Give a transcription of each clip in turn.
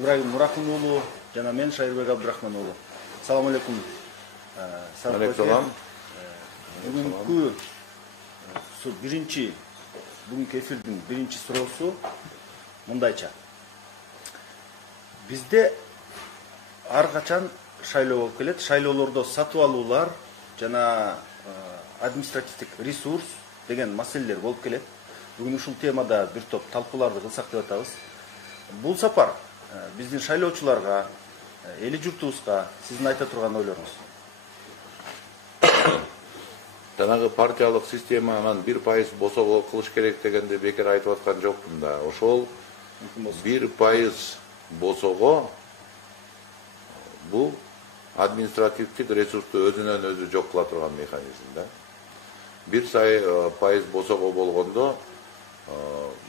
Ибрагим Муракун уулу жана мен Шайырбек Абдрахман уулу. Салам алейкум. Алейкум. Бүгүнкү бүгүнкү эфирдин биринчи суроосу мындайча. Бизде ар качан шайлоо болуп келет. Шайлоолордо сатып алуулар жана административдик ресурс деген маселелер болуп келет. Бүгүн ушул темада бир топ талкууларды кылсак деп атабыз. Бул сапар биздин шайлоочуларга, эли журтубузга сиздин айта турган ойлоруңуз? Жанагы партиялык системанан 1% босого кылыш керек дегенде бекер айтып аткан жокмун да. Ошол 1% босого бул административдик ресурсту өзүнөн өзү жок кыла турган механизм да. 1% босого болгондо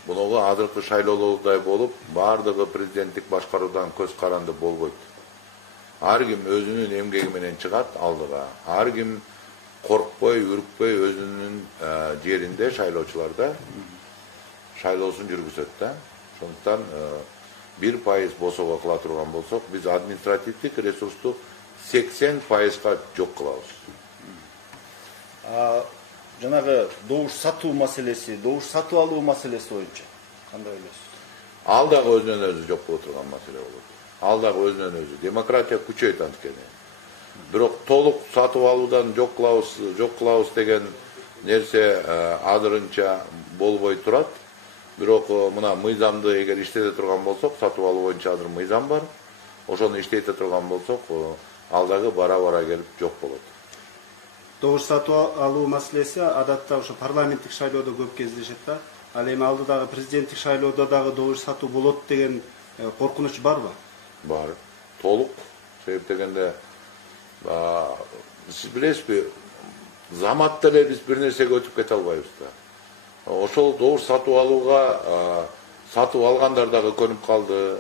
бунугу азыркы шайлоолордой болуп, баардыгы президенттик башкаруудан көз каранды болбойт. Ар ким өзүнүн эмгеги менен чыгат алдыга. Ар ким коркпой, үркпөй өзүнүн жеринде шайлоочуларда шайлоосун жүргүзөт да. Ошондуктан 1% босого кыла турган болсок, биз административдик ресурсту 80%га жок кылабыз. Жанагы добуш сатуу маселеси, добуш сатып алуу маселеси боюнча кандай ойлойсуз? Ал дагы өзүнөн өзү жок боло турган маселе болот. Ал дагы өзүнөн өзү. Демократия күчөйт анткени. Бирок толук сатып алуудан жок кылабыз деген нерсе азырынча болбой турат. Бирок мына мыйзамды эгер иштете турган болсок, сатып алуу боюнча азыр мыйзам бар. Ошону иштете турган болсок, ал дагы бара-бара келип жок болот. Добуш сатып алуу маселеси адатта ошо парламенттик шайлоодо көп кездешет да. Ал эми алдыдагы президенттик шайлоодо дагы добуш сатуу болот деген коркунуч барбы? Бар. Толук. Себеп дегенде сиз билесизби, заматта эле биз бир нерсеге өтүп кете албайбыз да. Ошол добуш сатып алууга сатып алгандар дагы көнүп калды,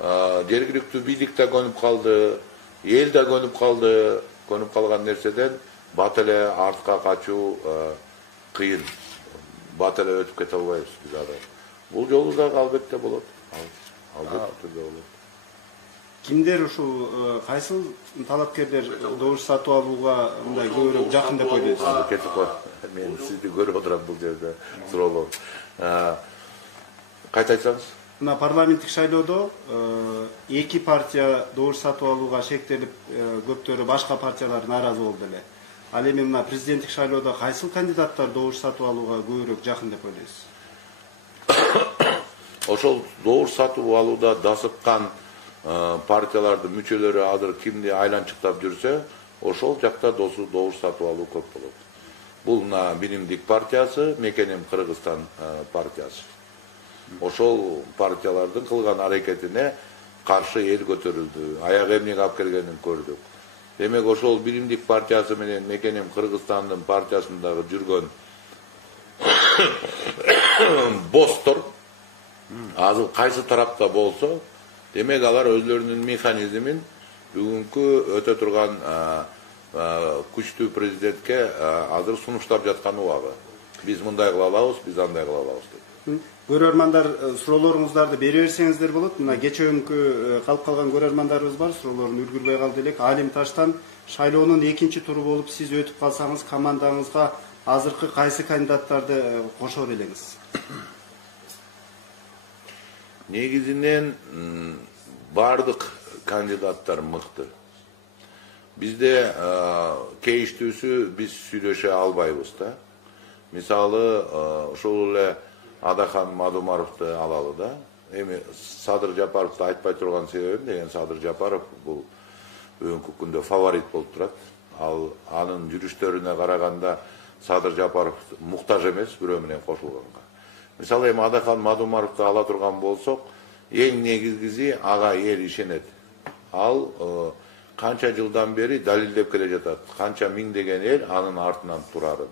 жергиликтүү бийлик да көнүп калды, эл да көнүп калды. Көнүп калган нерседен бат эле артка качуу кыйын. Бат эле өтүп кете албайбыз биз ада. Бул жолу дагы албетте болот. Албетте түрдө болот. Кимдер ушул кайсыл талапкерлер добуш сатып алууга мындай көбүрөөк жакын деп ойлойсуз? Кетип кой. Мен сизди көрүп отурам бул жерде суроолор. Кайта айтсаңыз? Мына парламенттик шайлоодо эки партия добуш сатып алууга шектелип, көптөрү башка партиялар нааразы болду эле. Ал эми мына президенттик шайлоодо кайсыл кандидаттар добуш сатып алууга көбүрөөк жакын деп ойлойсуз? Ошол добуш сатып алууда дасыккан партиялардын мүчөлөрү азыр кимди айланчыктап жүрсө, ошол жакта добуш сатып алуу көп болот. Бул мына Биримдик партиясы, Мекенем Кыргызстан партиясы. Ошол партиялардын кылган аракетине каршы эл көтөрүлдү. Аяк эмнеге алып келгенин көрдүк. Демек ошол Биримдик партиясы менен Мекенем Кыргызстандын партиясындагы жүргөн бостор азыр кайсы тарапта болсо, демек алар өзлөрүнүн механизмин бүгүнкү өтө турган күчтүү президентке азыр сунуштап жаткан убагы. Биз мындай кыла алабыз, биз андай кыла алабыз деп. Көрөрмандар суроолоруңуздарды бере берсеңиздер болот. Мына кечээкү калып калган көрөрмандарыбыз бар, суроолорун үлгүрбөй калды элек. Алим Таштан шайлоонун экинчи туру болуп сиз өтүп калсаңыз, командаңызга азыркы кайсы кандидаттарды кошор элеңиз? Негизинен бардык кандидаттар мыкты. Бизде кейиштүүсү биз сүйлөшө албайбыз да. Мисалы, ошол эле Адахан Мадумаровду алалы да. Эми Садыр Жапаровду айтпай турган себебим деген, Садыр Жапаров бул бүгүнкү күндө фаворит болуп турат. Ал анын жүрүштөрүнө караганда Садыр Жапаров муктаж эмес бирөө менен кошулганга. Мисалы, эми Адахан Мадумаровду ала турган болсок, эң негизгиси ага эл ишенет. Ал канча жылдан бери далилдеп келе жатат. Канча миңдеген эл анын артынан турарын.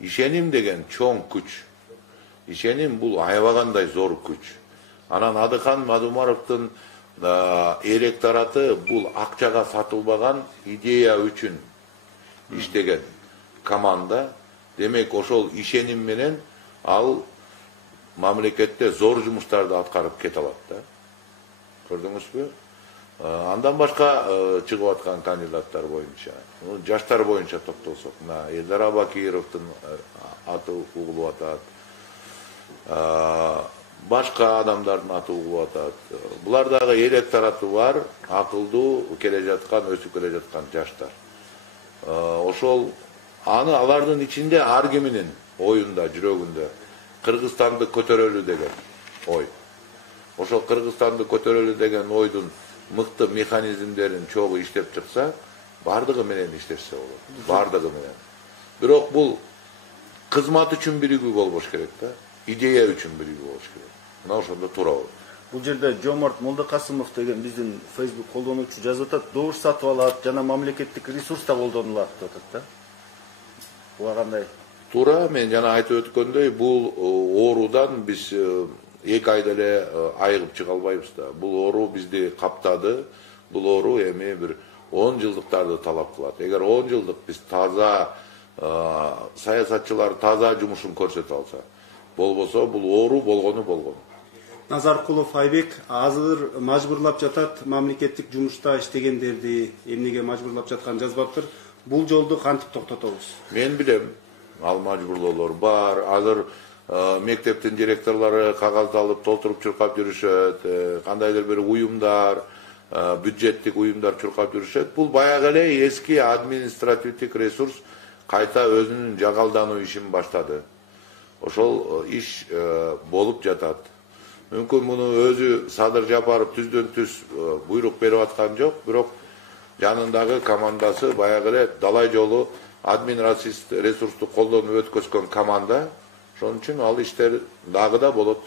Ишеним деген чоң күч. Ишеним бул аябагандай зор күч. Анан Адахан Мадумаровдун электораты бул акчага сатылбаган идея үчүн иштеген команда. Демек ошол ишеним менен ал мамлекетте зор жумуштарды аткарып кете алат да. Көрдүңүзбү? Андан башка чыгып аткан кандидаттар боюнча, жаштар боюнча токтолсок, мына Элдар Абакировдун аты угулуп атат. Башка адамдардын аты угулуп атат. Булар дагы электораты бар, акылдуу келе жаткан, өсүп келе жаткан жаштар. Ошол алардын ичинде ар киминин оюнда, жүрөгүндө Кыргызстанды көтөрөлү деген ой. Ошол Кыргызстанды көтөрөлү деген ойдун мыкты механизмдерин чогуу иштеп чыкса, бардыгы менен иштешсе болот. Бардыгы менен. Бирок бул кызмат үчүн биригүү болбош керек да, идея үчүн биригүү болуш керек. Мына ошондо туура болот. Бул жерде Жомарт Молдокасымов деген биздин Facebook колдонуучу жазып атат, добуш сатып алат жана мамлекеттик ресурс да колдонулат деп атат да. Буга кандай? Туура, мен жана айтып өткөндөй, бул оорудан биз 2 айда эле айыгып чыга албайбыз да. Бул оору бизди каптады. Бул оору эми бир 10 жылдыктарды талап кылат. Эгер 10 жылдык биз таза саясатчылар таза жумушун көрсөтө алса, болбосо бул оору болгону. Назаркулов Айбек азыр мажбурлап жатат мамлекеттик жумушта иштегендерди, эмнеге мажбурлап жатканын жазбаптыр. Бул жолду кантип токтотобуз? Мен билем, ал мажбурлоолор бар. Азыр мектептин директорлору кагазды алып толтуруп чуркап жүрүшөт, кандайдыр бир уюмдар, бюджеттик уюмдар чуркап жүрүшөт. Бул баягы эле эски административдик ресурс кайта өзүнүн жагалдануу ишин баштады. Ошол иш болуп жатат. Мүмкүн муну өзү Садыр Жапаров түздөн түз буйрук берип аткан жок, бирок жанындагы командасы баягы эле далай жолу админ ресурсту колдонуп өткөзгөн команда. Ошон үчүн ал иштер дагы да болот.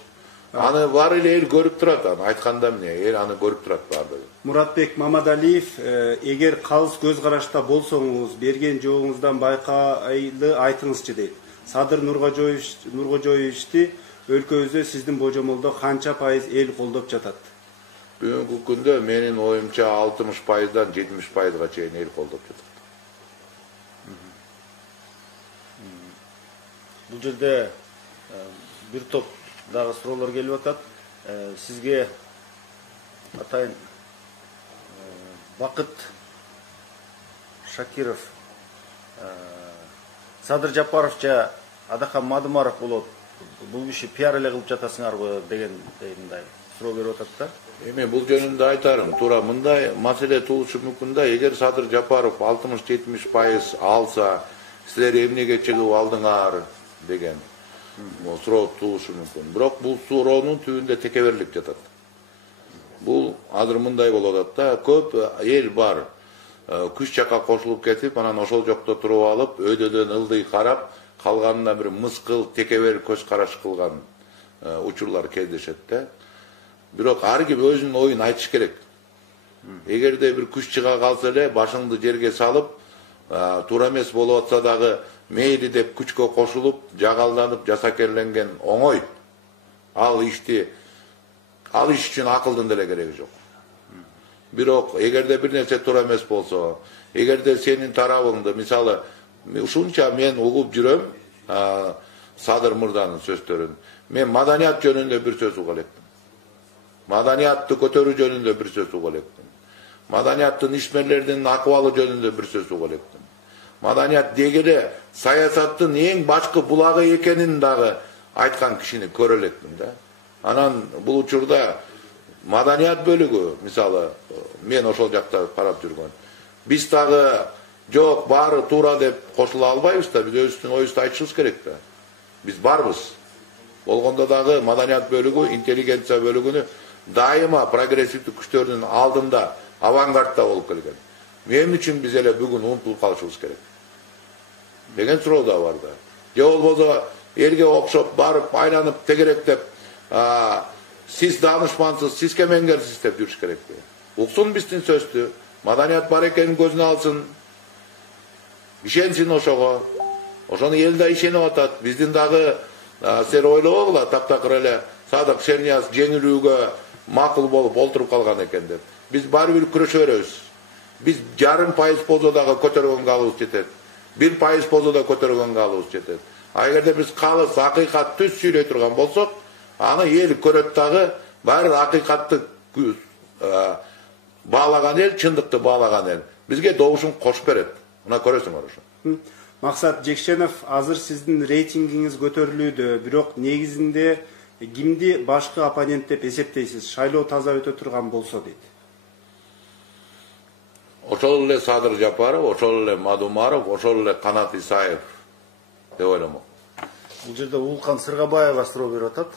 Аны бар эле эл көрүп турат, аны айтканда эмне, эл аны көрүп турат бардыгы. Муратбек Мамадалиев, эгер калыс көз карашта болсоңуз, берген жообуңуздан байкайлы айтыңызчы дейт. Садыр Нуркожоевичти өлкөбүздө сиздин божомолдо канча пайыз эл колдоп жатат? Бүгүнкү күндө менин оюмча 60%дан 70%га чейин эл колдоп жатат. Бул жерде бир топ дагы суроолор келип атат. Сизге атайын Бакыт Шакиров, Садыр Жапаровча Адахан Мадымаров болот. Бул киши пиар эле кылып жатасыңарбы дегендей суроо берип атат да. Эми бул жөнүндө айтарым, туура мындай маселе туулушу мүмкүн да. Эгер Садыр Жапаров 60-70% алса, силер эмнеге чыгып алдыңар деген суроо туулушу мүмкүн. Бирок бул суроонун түбүндө текеберлик жатат. Бул азыр мындай болуп атат да, көп эл бар. Күч жакка кошулуп кетип, анан ошол жокто туруп алып, өйдөдөн ылдый карап, калганына бир мыскыл, текебер көз караш кылган учурлар кездешет да. Бирок ар ким өзүнүн оюн айтыш керек. Эгерде бир күч чыга калса эле, башыңды жерге салып, туура эмес болуп атса дагы мейли деп күчкө кошулуп, жагалданып, жасакерленген оңой. Ал иш үчүн акылдын деле кереги жок. Бирок эгерде бир нерсе туура эмес болсо, эгерде сенин тарабыңды, мисалы, ушунча мен угуп жүрөм Садыр мырзанын сөздөрүн. Мен маданият жөнүндө бир сөз уга электим. Маданиятты көтөрүү жөнүндө бир сөз уга электим. Маданияттын ишмерлердин акыбалы жөнүндө бир сөз уга электим. Маданият дегеле саясаттын эң башкы булагы экенин дагы айткан кишини көрө электим да. Анан бул учурда маданият бөлүгү, мисалы, мен ошол жакта карап жүргөн. Биз дагы жок, баары туура деп кошула албайбыз да, биз өзүбүздүн оюбузду айтышыбыз керек да. Биз барбыз. Болгондо дагы маданият бөлүгү, интеллигенция бөлүгүнү дайыма прогрессивдик күчтөрдүн алдында, авангардда болуп келген. Мен үчүн биз эле бүгүн умтулуп калышыбыз керек деген суроо да бар да. Же болбосо элге окшоп барып айланып тегеректеп, сиз данышмансыз, сиз кемеңгерсиз деп жүрүш керек. Уксун биздин сөздү, маданият бар экенин көзүнө алсын, ишенсин ошого. Ошону эл да ишенип атат. Биздин дагы силер ойлобогула, таптакыр эле Садык Шернияз жеңилүүгө макул болуп олтуруп калган экен деп. Биз баары бир күрөшө беребиз. Биз 0,5% болсо дагы көтөргөнгө алыбыз жетет. 1% болсо да көтөргөнгө алыбыз жетет. Эгерде биз калыс акыйкат түз сүйлөй турган болсок, аны эл көрөт дагы, баары акыйкатты bağlagan el, çındıkты bağlagan el. Bizge doğuşun koşup beret. Buna көрөсүңөр ошо. Максат Жекшенов, азыр сиздин рейтингиңиз көтөрүлүүдө, бирок негизинде кимди башкы оппонент деп эсептейсиз? Шайлоо таза өтө турган болсо дейт. Ошол эле Садыр Жапаров, ошол эле Мадумаров, ошол эле Канат Исаев деп ойломок. Бул жерде Улкан Сыргабаева суроо берип атат.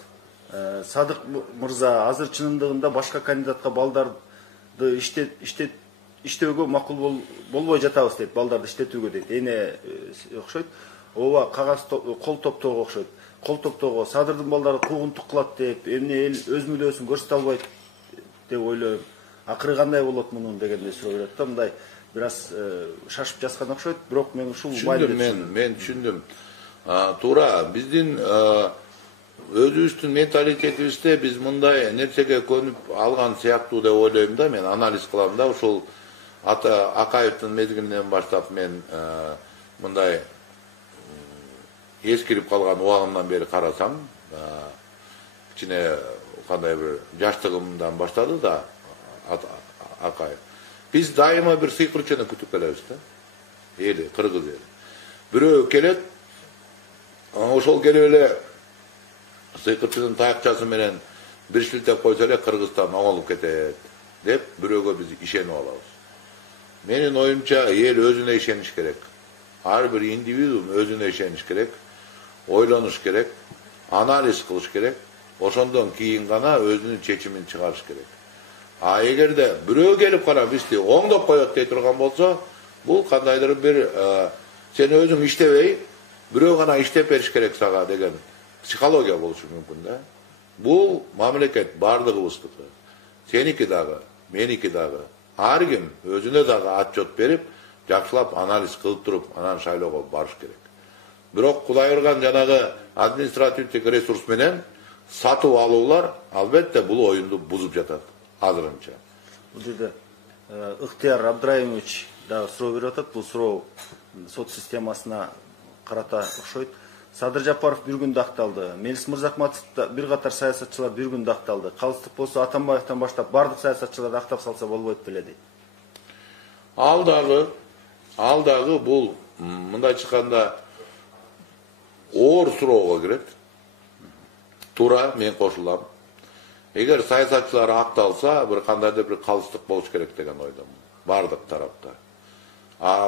Садык мырза, азыр чынындыгында башка кандидатка балдарды иштөөгө макул болбой жатабыз дейт, балдарды иштетүүгө дейт. Эне окшойт. Ооба, кагаз кол топтоого окшойт. Кол топтоого Садырдын балдары куугунтук кылат деп, эмне эл өз мүлөөсүн көрсөтө албайт деп ойлойм. Акыры кандай болот мунун дегенде суроо берет да, мындай бир аз шашып жазган окшойт, бирок мен ушул мен түшүндүм. Туура, биздин өзүбүздүн менталитетибизде биз мындай нерсеге көнүп алган сыяктуу деп ойлойм да, мен анализ кылам да, ушул Акаевдин мезгилинен баштап мен мындай эскирип калган убагымдан бери карасам, кичине кандай бир жаштыгымдан баштады да Акаев. Биз дайыма бир сыйкырчыны күтүп келебиз да. Эли, кыргыз эли. Бирөө келет, ошол келип эле сыйкырчынын таякчасы менен бир шилтеп койсо эле Кыргызстан оңолуп кетет деп бирөөгө биз ишенип алабыз. Менин оюмча эл өзүнө ишениш керек. Ар бир индивидуум өзүнө ишениш керек, ойлонуш керек, анализ кылыш керек. Ошондон кийин гана өзүнүн чечимин чыгарыш керек. Эгерде бирөө келип кара бизди оңдоп коет дей турган болсо, бул кандайдыр бир сен өзүң иштебей, бирөө гана иштеп бериш керек сага деген психология болушу мүмкүн да. Бул мамлекет бардыгыбыздыкы. Сеники дагы, меники дагы. Ар ким өзүнө дагы отчет берип, жакшылап анализ кылып туруп, анан шайлоого барыш керек. Бирок Кудай ырган жанагы административдик ресурс менен сатып алуулар албетте бул оюнду бузуп жатат азырынча. Бул жерде Ыктыяр Абдраимович да суроо берип атат. Бул суроо сот системасына карата окшойт. Садыр Жапаров бир күндө акталды. Мелис Мырзахматов да бир катар саясатчылар бир күндө акталды. Калыстык болсо Атамбаевден баштап бардык саясатчыларды актап салса болбойт беле дейт. Ал дагы бул мындай чыкканда оор суроого кирет. Туура, мен кошулам. Эгер саясатчылар акталса, бир кандайдыр бир калыстык болуш керек деген ойдомун. Бардык тарапта.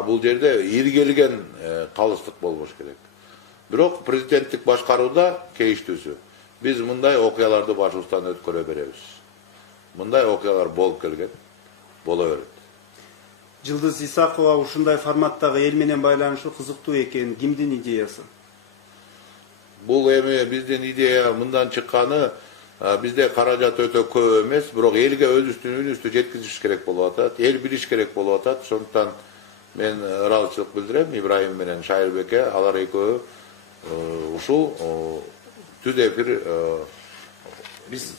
Бул жерде иргелген калыстык болбош керек. Бирок президенттик башкарууда кейиштүүсү. Биз мындай окуяларды башыбыздан өткөрө беребиз. Мындай окуялар болуп келген, боло берет. Жылдыз Исакова, ушундай форматтагы эл менен байланышы кызыктуу экен. Кимдин идеясы? Бул эми биздин идея мындан чыкканы, бизде каражат өтө көп эмес, бирок элге өзүбүздүн үнүбүздү жеткизиш керек болуп атат, эл билиш керек болуп атат. Ошондуктан мен ыраазычылык билдирем Ибраим менен Шайырбекке, алар экөө ушул түз эфир биз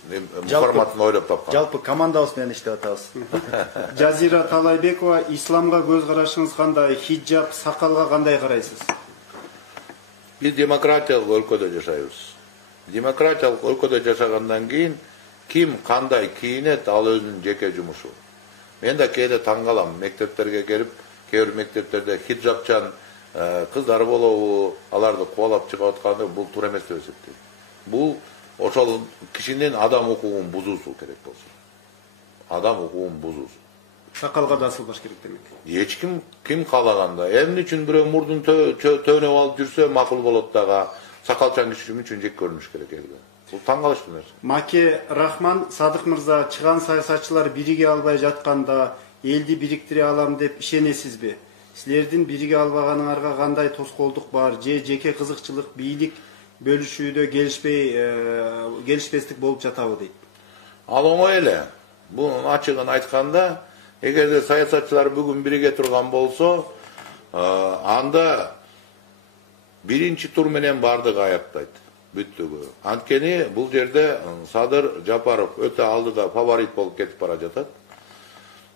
форматын ойлоп тапкан. Жалпы командабыз менен иштеп атабыз. Жазира Талайбекова, исламга көз карашыңыз кандай? Хиджаб, сакалга кандай карайсыз? Биз демократиялык өлкөдө жашайбыз. Демократиялык өлкөдө жашагандан кийин ким кандай кийинет, ал өзүнүн жеке жумушу. Мен да кээде таң калам, мектептерге келип, кээ бир мектептерде хиджабчан кыздар болобу, аларды кубалап чыгып атканы бул туура эмес деп эсептейм. Бул ошол кишинин адам укугун бузуусу керек болсо. Адам укугун бузуусу. Сакалга да асылбаш керек демек. Эч ким каалаганда, эмне үчүн бирөө мурдун төөнөп алып жүрсө макул болот дагы, сакалчан киши үчүн жек көрүнүш керек элге. Бул таң калыштуу нерсе. Маке Рахман, Садык мырза, чыган саясатчылар бириге албай жатканда элди бириктире алам деп ишенесизби? Силердин бириге албаганыңарга кандай тоскоолдук бар? Жеке кызыкчылык, бийлик бөлүшүүдө келишпестик болуп жатабы дейт. Ал оңой эле. Бунун ачыгын айтканда, эгерде саясатчылар бүгүн бириге турган болсо, анда биринчи тур менен бардыгы аяктайт. Бүттүгү. Анткени бул жерде Садыр Жапаров өтө алдыда фаворит болуп кетип бара жатат.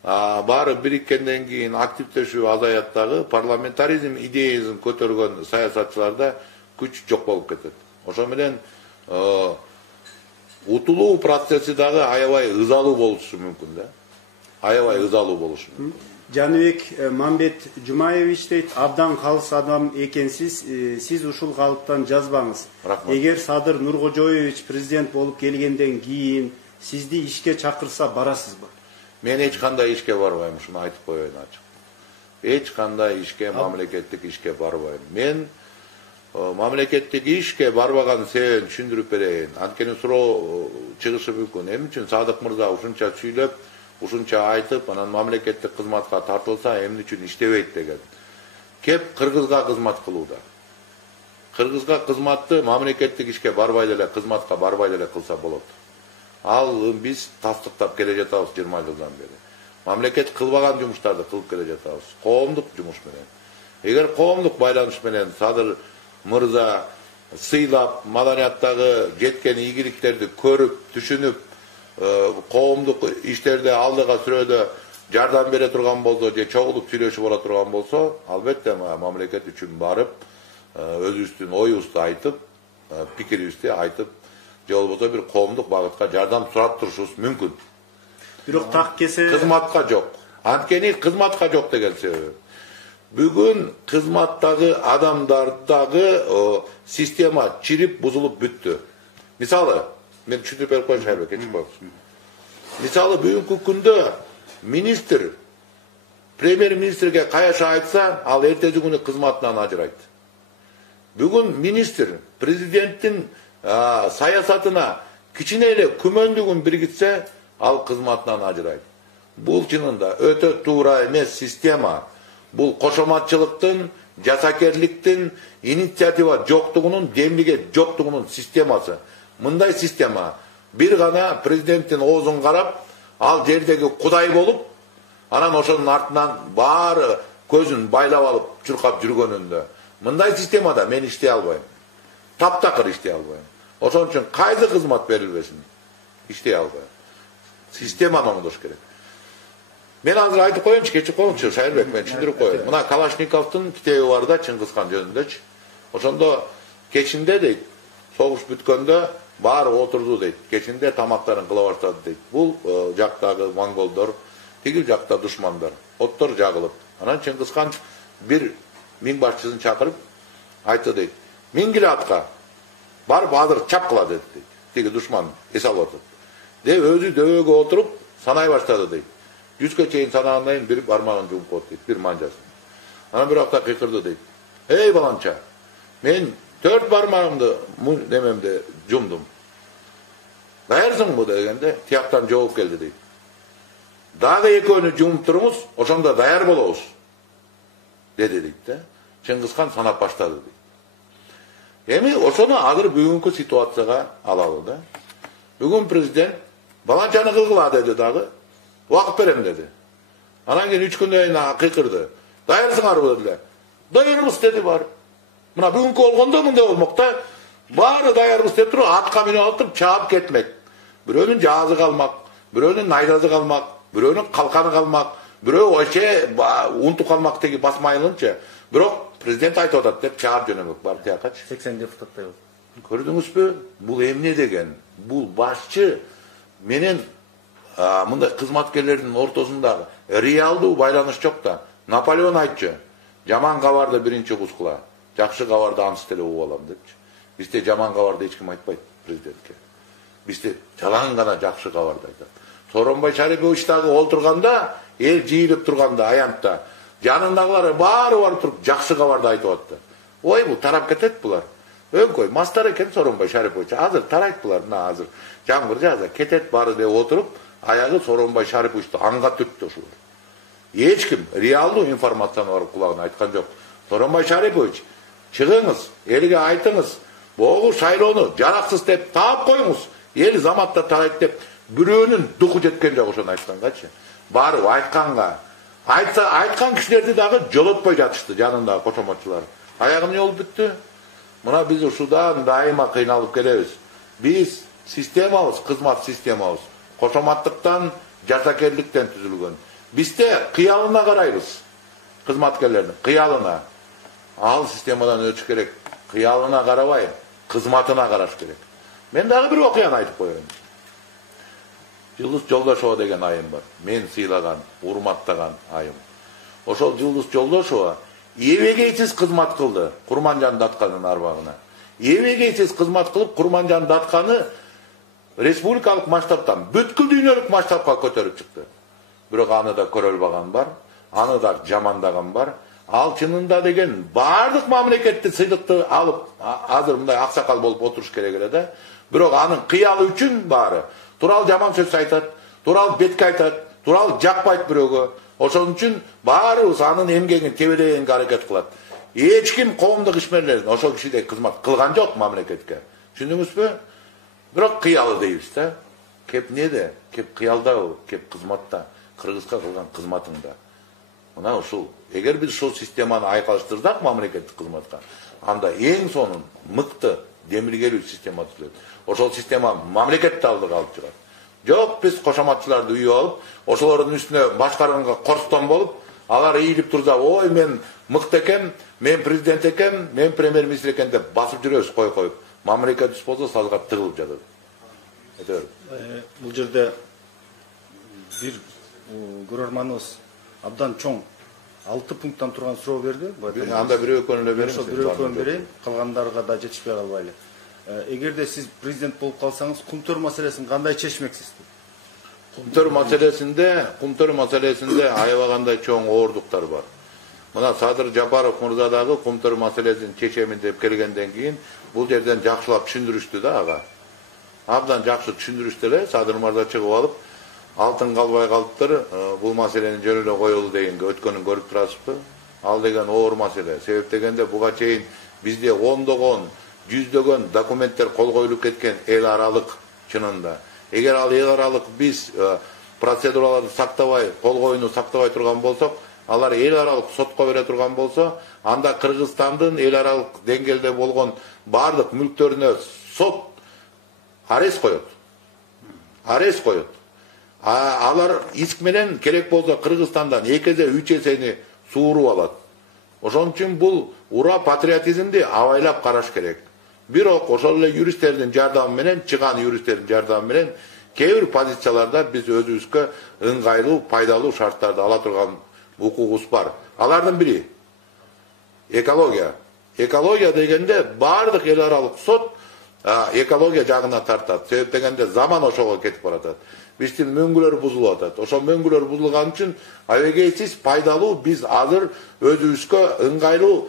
Баары бириккенден кийин активдешүү азаят дагы, парламентаризм идеясын көтөргөн саясатчыларда күч жок болуп кетет. Ошо менен утулуу процесси дагы аябай ызалуу болушу мүмкүн да. Аябай ызалуу болушу мүмкүн. Жаныбек Мамбет Жумаевич дейт, абдан калыс адам экенсиз, сиз ушул калыптан жазбаңыз. Эгер Садыр Нуркожоевич президент болуп келгенден кийин сизди ишке чакырса барасызбы? Мен эч кандай ишке барбайм, ушуну айтып коеюн ачык. Эч кандай ишке, мамлекеттик ишке барбайм. Мен мамлекеттик ишке барбаган себебин түшүндүрүп берейин. Анткени суроо чыгышы мүмкүн. Эмне үчүн Садык мырза ушунча сүйлөп, ушунча айтып, анан мамлекеттик кызматка тартылса, эмне үчүн иштебейт деген. Кеп Кыргызга кызмат кылууда. Кыргызга кызматты мамлекеттик ишке барбай эле, кызматка барбай эле кылса болот. Ал биз тастыктап келе жатабыз 20 жылдан бери. Мамлекет кылбаган жумуштарды кылып келе жатабыз. Коомдук жумуш менен. Эгер коомдук байланыш менен Садыр мырза сыйлап, маданияттагы жеткен ийгиликтерди көрүп, түшүнүп, коомдук иштерде алдыга сүрөдө жардам бере турган болсо, же чогулуп сүйлөшүп ала турган болсо, албетте мамлекет үчүн барып, өзүбүздүн оюбузду айтып, пикирибизди айтып, же болбосо бир коомдук багытка жардам сурап турушубуз мүмкүн. Бирок так кесе кызматка жок. Анткени кызматка жок деген себеби. Бүгүн кызматтагы адамдардагы система чирип бузулуп бүттү. Мисалы, мен түшүндүрүп берип коеюн Шайырбек, кечип коюңуз. Мисалы, бүгүнкү күндө министр премьер-министрге каяша айтса, ал эртеси күнү кызматынан ажырайт. Бүгүн министр президенттин саясатына кичине эле күмөндүгүн биргитсе, ал кызматынан ажырайт. Бул чынында өтө туура эмес система. Бул кошоматчылыктын, жасакерликтин, инициатива жоктугунун, демлиге жоктугунун системасы. Мындай система бир гана президенттин оозун карап, ал жердеги кудай болуп, анан ошонун артынан баары көзүн байлап алып, чуркап жүргөнүндө. Мындай системада мен иштей албайм. Таптакыр иштей албайм. Ошон үчүн кайсы кызмат берилбесин, иштей албайм. Системаны оңдош керек. Мен азыр айтып коеюнчу, кечип коеюнчу Шайырбек, мен түшүндүрүп коеюн. Мына Калашниковдун китеби бар да, Чыңгызхан жөнүндөчү. Ошондо кечинде дейт, согуш бүткөндө баары отурду дейт. Кечинде тамактарын кыла баштады дейт. Бул жактагы монголдор, тигил жакта душмандар. Оттор жагылып. Анан Чыңгызхан бир миң башчысын чакырып айтты дейт. Мингиле атка барып азыр чапкыла дейт. Тиги душман эс алып атат. Деп өзү дөбөгө отуруп санай баштады дейт. 100ке чейин санагандан бир бармагын жумуп коет дейт, бир манжасын. Анан бир акта кыйкырды дейт. Эй баланча, мен 4 бармагымды немемде жумдум. Даярсыңбы дегенде, тияктан жооп келди дейт. Дагы экөөнү жумуп туруңуз, ошондо даяр болобуз. Деди дейт да. Чыңгызхан санап баштады дейт. Эми ошону азыр бүгүнкү ситуацияга алалы да. Бүгүн президент баланчаны кылгыла деди дагы. Убакыт берем деди. Анан кийин 3 күндөн кийин кыйкырды. Даярсыңарбы дедилер. Даярбыз деди бар. Мына бүгүнкү болгондо мындай болмок да. Баары даярбыз деп туруп, атка минип алып чаап кетмек. Бирөөнүн жазы калмак, бирөөнүн найзасы калмак, бирөөнүн калканы калмак, бирөө вообще унутуп калмак теги басмайылынчы. Бирок президент айтып атат деп чаап жөнөмөк бар тиякачы. 80 депутаттай болду. Көрдүңүзбү? Бул эмне деген? Бул башчы менен мындай кызматкерлердин ортосундагы реалдуу байланыш жок да. Наполеон айтчу, жаман кабарды биринчи кускула, жакшы кабарды ансыз эле угуп алам депчи. Бизде жаман кабарды эч ким айтпайт президентке. Бизде жалаң гана жакшы кабарды айтат. Сооронбай Шарипович дагы олтурганда, эл жыйылып турганда, аянтта, жанындагылар баары барып туруп жакшы кабарды айтып атты. Ой, бул тарап кетет булар. Өңкөй мастар экен Сооронбай Шарипович. Азыр тарайт булар, мына азыр жамгыр жааса кетет баары деп отуруп, аягы Сооронбай Шариповичти анга түрттү ушулар. Эч ким реалдуу информацияны барып кулагына айткан жок. Сооронбай Шарипович, чыгыңыз, элге айтыңыз, богу шайлоону жараксыз деп таап коюңуз. Эл заматта тарайт деп бирөөнүн духу жеткен жок ошону айткангачы. Барып айтканга, айткан кишилерди дагы жолотпой жатышты жанындагы кошоматчылар. Аягы эмне болуп бүттү? Мына биз ушудан дайыма кыйналып келебиз. Биз системабыз, кызмат системабыз кошоматтыктан, жасакерликтен түзүлгөн. Бизде кыялына карайбыз. Кызматкерлердин кыялына. Ал системадан өтүш керек. Кыялына карабай, кызматына караш керек. Мен дагы бир окуяны айтып коеюн. Жылдыз Жолдошова деген айым бар. Мен сыйлаган, урматтаган айым. Ошол Жылдыз Жолдошова эбегейсиз кызмат кылды Курманжан Датканын арбагына. Эбегейсиз кызмат кылып Курманжан Датканы республикалык масштабтан бүткүл дүйнөлүк масштабка көтөрүп чыкты. Бирок аны да көрөлбаган бар, аны да жамандаган бар. Ал чынында деген бардык мамлекеттик сыйлыкты алып, азыр мындай аксакал болуп отуруш керек эле да. Бирок анын кыялы үчүн баары турал жаман сөз айтат, турал бетке айтат, турал жакпайт бирөөгө. Ошон үчүн баарыбыз анын эмгегин тебелегенге аракет кылат. Эч ким коомдук ишмерлерин ошол кишидей кызмат кылган жок мамлекетке. Түшүндүңүзбү? Бирок кыялы дейбиз да. Кеп неде? Кеп кыялдабы? Кеп кызматта, Кыргызга кылган кызматыңда. Мына ушул. Эгер биз ушул системаны айкалыштырсак мамлекеттик кызматка, анда эң сонун мыкты демилгелүү система түзүлөт. Ошол система мамлекетти алдыга алып чыгат. Жок, биз кошоматчыларды үйүп алып, ошолордун үстүнө башкарганга корстон болуп, алар ийилип турса, ой мен мыкты экен, мен президент экен, мен премьер-министр экен деп басып жүрөбүз коюп. Мамлекет түз болсо сазга тыгылып жатат. Бул жерде бир көрөрманыбыз абдан чоң 6 пункттан турган суроо берди. Анда бирөө экөөнү эле бериңиз. Ошо бирөө экөөнү берейин, калгандарга да жетишпей калбайлы. Эгерде сиз президент болуп калсаңыз, Кумтөр маселесин кандай чечмексиз? Кумтөр маселесинде аябагандай чоң оордуктар бар. Мына Садыр Жапаров мырза дагы Кумтөр маселесин чечемин деп келгенден кийин бул жерден жакшылап түшүндүрүштү да ага. Абдан жакшы түшүндүрүштү эле, Садыр мырза чыгып алып, алтын калбай калыптыр, бул маселени жөн эле коелу дегенге өткөнүн көрүп турасызбы? Ал деген оор маселе. Себеп дегенде буга чейин бизде ондогон, жүздөгөн документтер кол коюлуп кеткен эл аралык чынында. Эгер ал эл аралык биз процедураларды сактабай, кол коюуну сактабай турган болсок, алар эл аралык сотко бере турган болсо, анда Кыргызстандын эл аралык деңгээлде болгон бардык мүлктөрүнө сот арест коет. Алар иск менен керек болсо Кыргызстандан 2-3 эсени сууруп алат. Ошон үчүн бул ура патриотизмди абайлап караш керек. Бирок ошол эле юристтердин жардамы менен, чыган юристтердин жардамы менен кээ бир позицияларда биз өзүбүзгө ыңгайлуу, пайдалуу шарттарды ала турган укугубуз бар. Алардын бири экология. Экология дегенде бардык эл аралык сот экология жагына тартат. Себеп дегенде заман ошого кетип баратат. Биздин мөңгүлөр бузулуп атат. Ошол мөңгүлөр бузулган үчүн абегейсиз пайдалуу биз азыр өзүбүзгө ыңгайлуу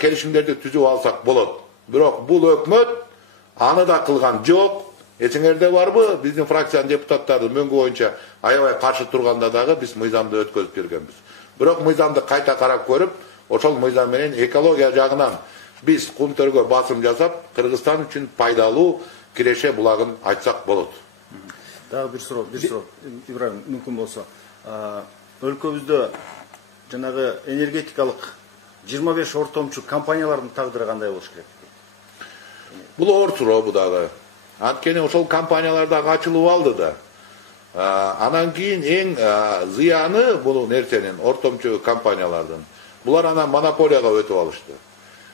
келишимдерди түзүп алсак болот. Бирок бул өкмөт аны да кылган жок. Эсиңерде барбы? Биздин фракциянын депутаттары мөңгү боюнча аябай каршы турганда дагы биз мыйзамды өткөзүп бергенбиз. Бирок мыйзамды кайта карап көрүп, ошол мыйзам менен экология жагынан биз Кумтөргө басым жасап, Кыргызстан үчүн пайдалуу киреше булагын айтсак болот. Дагы бир суроо, Ибраим, мүмкүн болсо. Өлкөбүздө жанагы энергетикалык 25 ортомчу компаниялардын тагдыры кандай болуш керек? Бул оор суроо бу дагы. Анткени ошол компаниялар дагы ачылып алды да. Анан кийин эң зыяны бул нерсенин ортомчу компаниялардын. Булар анан монополияга өтүп алышты.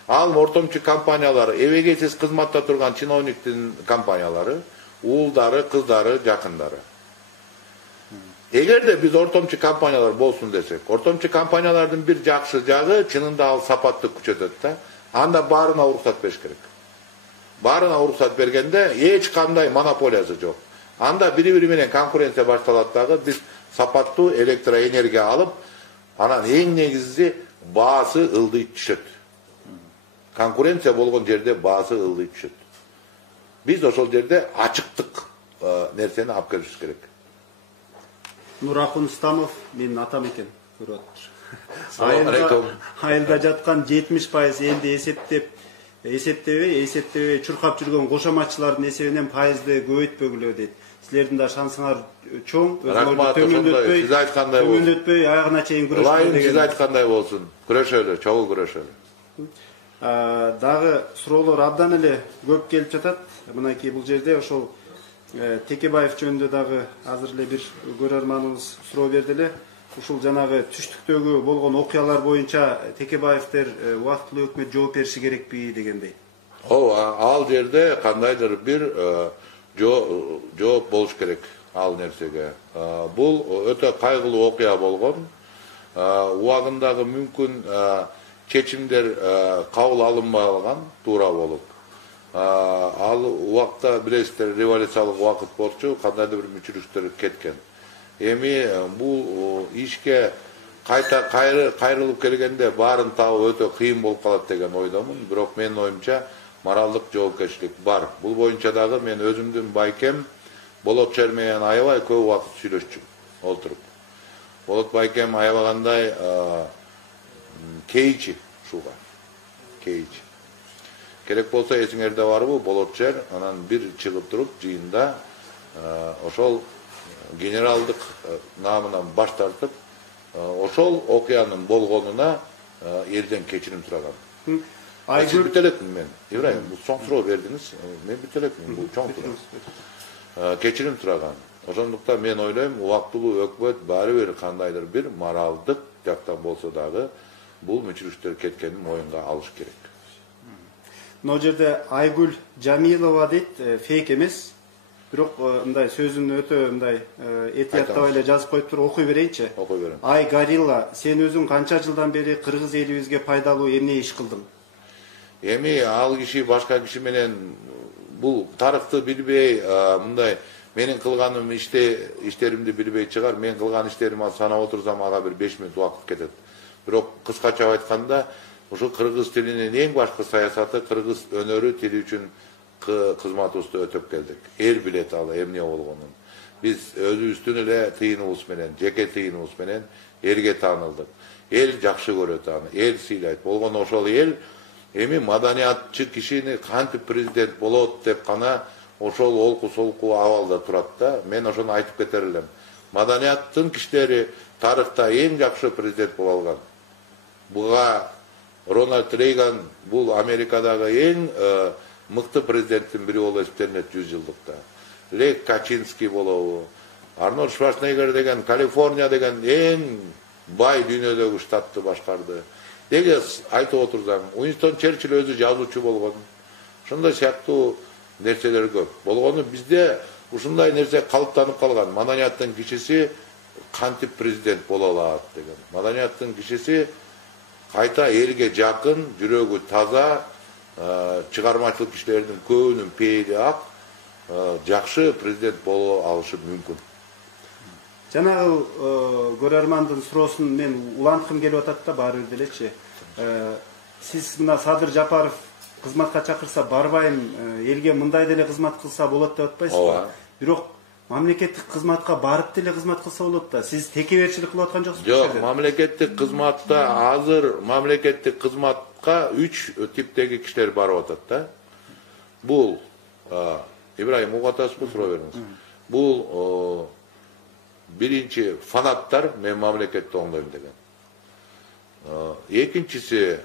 Ал ортомчу компаниялар эбегейсиз кызматта турган чиновниктин компаниялары, уулдары, кыздары, жакындары. Эгерде биз ортомчу компаниялар болсун десек, ортомчу компаниялардын бир жакшы жагы чынында ал сапатты күчөтөт да. Анда баарына уруксат бериш керек. Баарына уруксат бергенде эч кандай монополиясы жок. Анда бири-бири менен конкуренция башталат дагы, биз сапаттуу электроэнергия алып, анан эң негизи баасы ылдый түшөт. Конкуренция болгон жерде баасы ылдый түшөт. Биз ошол жерде ачыктык нерсени алып келишибиз керек. Нурахун Стамов, менин атам экен, көрүп Алейкум. Айылда жаткан 70% элди эсептебей чуркап жүргөн кошоматчылардын эсебинен пайызды көбөйтпөгүлө дейт. Силердин да шансыңар чоң, төмөндөтпөй аягына чейин күрөшкөн деген. Сиз айткандай болсун. Күрөшөлү, чогуу күрөшөлү. Дагы суроолор абдан эле көп келип жатат. Мынакей бул жерде ошол Текебаев жөнүндө дагы азыр эле бир көрөрманыбыз суроо берди эле. Ушул жанагы түштүктөгү болгон окуялар боюнча Текебаевдер убактылуу өкмөт жооп бериши керекпи дегендей. Ал жерде кандайдыр бир жооп болуш керек. ал нерсеге. Бул өтө кайгылуу окуя болгон. Убагындагы мүмкүн чечимдер кабыл алынбаган туура болуп. Ал убакта билесиздер, революциялык убакыт болчу, кандайдыр бир мүчүрүштөр кеткен. Эми бул ишке кайта кайрылып келгенде баарын табуу өтө кыйын болуп калат деген ойдомун. Бирок менин оюмча моралдык жоопкерчилик бар. Бул боюнча дагы мен өзүмдүн байкем Болот Чер менен аябай көп убакыт сүйлөшчүм отуруп. Болот байкем аябагандай кейчи ушуга. Кейчи. Керек болсо эсиңерде барбы, Болот Чер анан бир чыгып туруп жыйында ошол генералдык намынан баш тартып, ошол окуянын болгонуна элден кечирим сураган. Сиз бүтө элекмин мен. Ибрайым, бул чоң суроо бердиңиз. Мен бүтө элекмин, бул чоң суроо. Кечирим сураган. Ошондуктан мен ойлойм, убактылуу өкмөт баары бир кандайдыр бир моралдык жактан болсо дагы бул мүчүрүштөр кеткенин моюнга алыш керек. Мына жерде Айгүл Жамилова дейт, фейк эмес. Бирок мындай сөзүн өтө мындай этияттап эле жазып коюптур, окуй берейинчи. Окуй берем. Ай Горилла, сен өзүң канча жылдан бери кыргыз элибизге пайдалуу эмне иш кылдың? Эми ал киши башка киши менен бул тарыхты билбей, мындай менин кылганым иштеримди билбей чыгар. Мен кылган иштеримди санап отурсам ага бир 5 мүнөт убакыт кетет. Бирок кыскача айтканда, ушул кыргыз тилинин эң башкы саясаты кыргыз өнөрү тили үчүн кызматыбызды өтөп келдик. Эл билет ал эмне болгонун. Биз өзүбүздүн эле тыйыныбыз менен, жеке тыйыныбыз менен элге таанылдык. Эл жакшы көрөт аны, эл сыйлайт. Болгону ошол эл эми маданиятчы кишини кантип президент болот деп гана ошол олку солку абалда турат да. Мен ошону айтып кетер элем. Маданияттын кишилери тарыхта эң жакшы президент боло алган. Буга Рональд Рейган бул Америкадагы эң мыкты президенттин бири болуп эсептелет 100 жылдыкта. Лех Качинский болобу, Арнольд Шварценеггер деген Калифорния деген эң бай дүйнөдөгү штатты башкарды. Деге айтып отурсаң, Уинстон Черчилль өзү жазуучу болгон. Ошондой сыяктуу нерселер көп. Болгону бизде ушундай нерсе калыптанып калган. Маданияттын кишиси кантип президент боло алат деген. Маданияттын кишиси кайта элге жакын, жүрөгү таза, чыгармачылык кишилердин көбүнүн пейили ак, жакшы президент боло алышы мүмкүн. Жанагы көрөрмандын суроосун мен уланткым келип атат да, баары бир делечи. Сиз мына Садыр Жапаров кызматка чакырса барбайм, элге мындай деле кызмат кылса болот деп атпайсызбы? Бирок мамлекеттик кызматка барып деле кызмат кылса болот да. Сиз текеберчилик кылып аткан жоксузбу? Жок, мамлекеттик кызматта азыр мамлекеттик кызматка 3 типтеги кишилер барып атат да. Бул Ибрайым угуп атасызбы, суроо бериңиз. Бул биринчи фанаттар, мен мамлекетти оңдойм деген. Экинчиси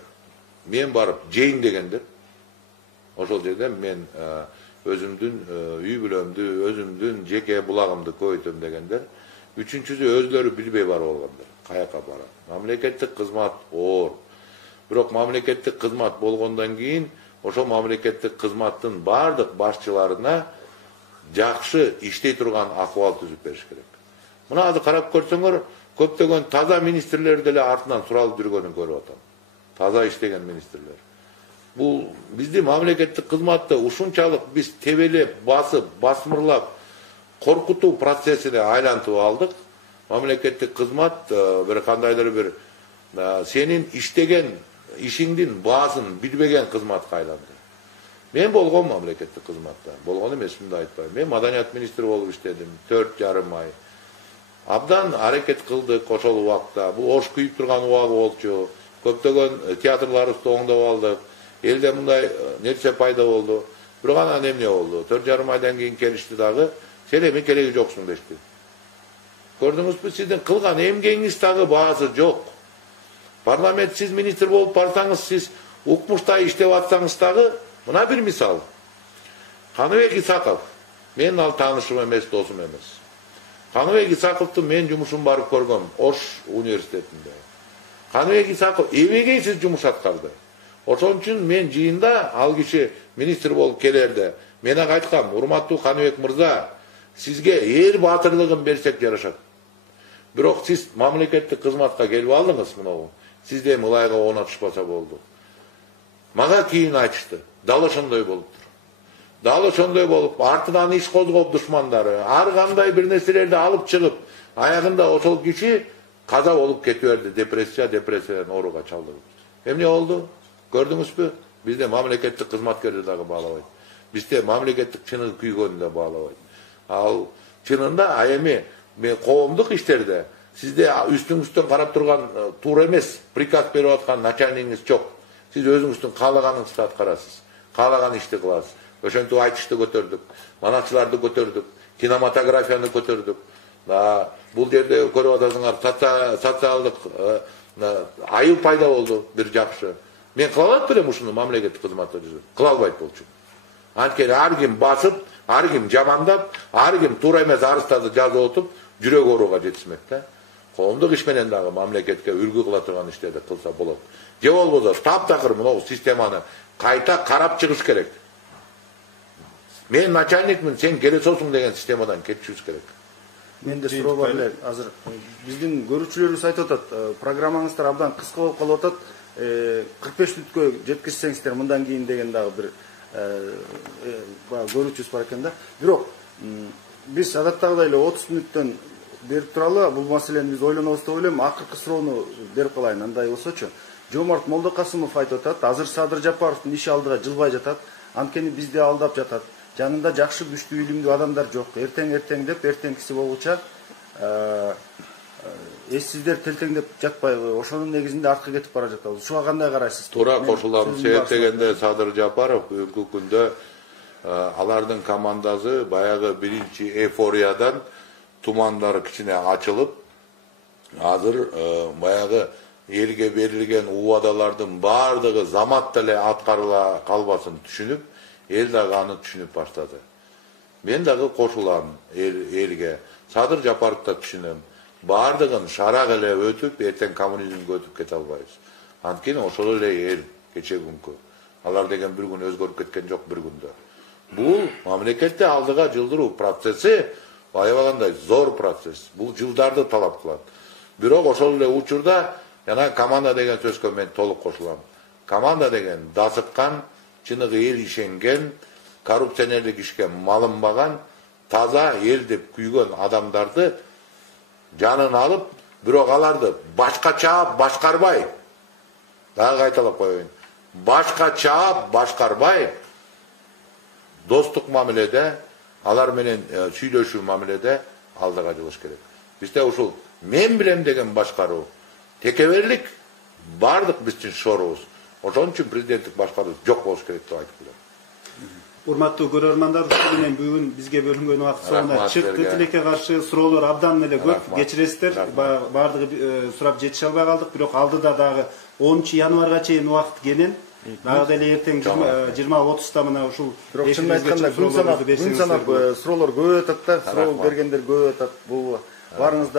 мен барып жейин дегендер. Ошол жерден мен өзүмдүн үй бүлөмдү, өзүмдүн жеке булагымды көбөйтөм дегендер. Үчүнчүсү өзлөрү билбей барып алгандар. Каяка барат. Мамлекеттик кызмат оор. Бирок мамлекеттик кызмат болгондон кийин ошол мамлекеттик кызматтын бардык башчыларына жакшы иштей турган акыбал түзүп бериш керек. Мына азыр карап көрсөңөр, көптөгөн таза министрлер деле артынан суралып жүргөнүн көрүп атам. Таза иштеген министрлер. Бул биздин мамлекеттик кызматты ушунчалык биз тебелеп, басып, басмырлап, коркутуу процессине айлантып алдык. Мамлекеттик кызмат бир кандайдыр бир сенин иштеген ишиңдин баасын билбеген кызматка айланды. Мен болгом мамлекеттик кызматта. Болгон эмесмин да айтпайм. Мен маданият министри болуп иштедим 4,5 ай. Абдан аракет кылдык ошол убакта. Бул ош күйүп турган убагы болчу. Көптөгөн театрларыбызды оңдоп алдык. Элде мындай нерсе пайда болду. Бирок анан эмне болду? 4,5 айдан кийин келишти дагы, сен эми кереги жоксуң дешти. Көрдүңүзбү, сиздин кылган эмгегиңиз дагы баасы жок. Парламент сиз министр болуп барсаңыз, сиз укмуштай иштеп атсаңыз дагы, мына бир мисал. Каныбек Исаков, мен ал таанышым эмес, досум эмес. Каныбек Исаковдун мен жумушун барып көргөм, Ош университетинде. Каныбек Исаков эбегейсиз жумуш аткарды. Ошон үчүн мен жыйында ал киши министр болуп келерде, мен айткам, урматтуу Каныбек мырза, Sizge эл батырлыгын берсек жарашат. Бирок сиз мамлекеттик кызматка келип алдыңыз мынау. Сизде мылайга оңотушпаса болду. Мага кийин айтышты. Дал ошондой болуптур. Дал ошондой болуп, артынан иш козгоп душмандары, ар кандай бир нерселерди алып чыгып, аягында ошол киши каза болуп кете берди. Депрессиядан ооруга чалдыгып. Эмне болду? Көрдүңүзбү? Бизде мамлекеттик кызматкерди дагы баалабайт. Бизде мамлекеттик чыныгы күйгөнү да баалабайт. Ал чынында эми мен коомдук иштерде сизде үстүңүздөн карап турган туура эмес приказ берип аткан начальнигиңиз жок. Сиз өзүңүздүн каалаганыңызды аткарасыз. Каалаган ишти кыласыз. Ошентип айтышты көтөрдүк, манакчыларды көтөрдүк, кинематографияны көтөрдүк. Бул жерде көрүп атасыңар, социалдык айыл пайда болду бир жакшы. Мен кыла алат белем ушуну мамлекеттик кызматта жүрүп. Кыла албайт болчу. Анткени ар ким басып, ар ким жамандап, ар ким туура эмес арыздарды жазып отуп, жүрөк ооруга жетишмек да. Коомдук иш менен дагы мамлекетке үлгү кыла турган иштерди кылса болот. Же болбосо таптакыр мынау системаны кайта карап чыгыш керек. Мен начальникмин, сен келесосуң деген системадан кетишибиз керек. Менде суроо бар эле. Азыр биздин көрүүчүлөрүбүз айтып атат, программаңыздар абдан кыска болуп калып атат. 45 мүнөткө жеткизсеңиздер мындан кийин деген дагы бир көрүүчүбүз бар экен да. Бирок биз адаттагыдай эле 30 мүнөттөн берип туралы, бул маселени биз ойлонобуз деп ойлойм. Акыркы суроону берип калайын. Андай болсочу. Жомарт Молдокасымов айтып атат, азыр Садыр Жапаровдун иши алдыга жылбай жатат. Анткени бизди алдап жатат. Жанында жакшы күчтүү илимдүү адамдар жок. Эртең деп эртеңкиси болгуча эссиздер телтеңдеп жатпайбы? Ошонун негизинде артка кетип бара жатабыз. Ушуга кандай карайсыз? Туура кошулам. Сээттегенде Садыр Жапаров бүгүнкү күндө алардын командасы баягы биринчи эйфориядан тумандары кичине ачылып, азыр баягы элге берилген убадалардын баардыгы заматта эле аткарыла калбасын түшүнүп, эл дагы аны түшүнүп баштады. Мен дагы кошулам элге. Садыр Жапаровду да түшүнөм. Баардыгын шарак эле өтүп, эртең коммунизмге өтүп кете албайбыз. Анткени ошол эле эл кечегүнкү. Алар деген бир күн өзгөрүп кеткен жок бир күндө. Бул мамлекетте алдыга жылдыруу процесси аябагандай зор процесс. Бул жылдарды талап кылат. Бирок ошол эле учурда жана команда деген сөзгө мен толук кошулам. Команда деген дасыккан, чыныгы эл ишенген, коррупционерлик ишке малынбаган, таза эл деп күйгөн адамдарды жанын алып, бирок аларды башкача башкарбай, дагы кайталап коеюн, башкача башкарбай, достук мамиледе, алар менен сүйлөшүү мамиледе алдыга жылыш керек. Бизде ушул мен билем деген башкаруу, текеберлик бардык биздин шорубуз. Ошон үчүн президенттик башкаруу жок болуш керек деп айтып келем. Урматтуу көрөрмандар, ушул менен бүгүн бизге бөлүнгөн убакыт соңуна чыкты. Тилекке каршы суроолор абдан эле көп. Кечиресиздер, баардыгы сурап жетише албай калдык, бирок алдыда дагы 10 январга чейин убакыт кенен. Дагы деле эртең 20:30 мына ушул чын айтканда күн санап суроолор көп атат да, суроо бергендер көп атат. Бул баарыңызда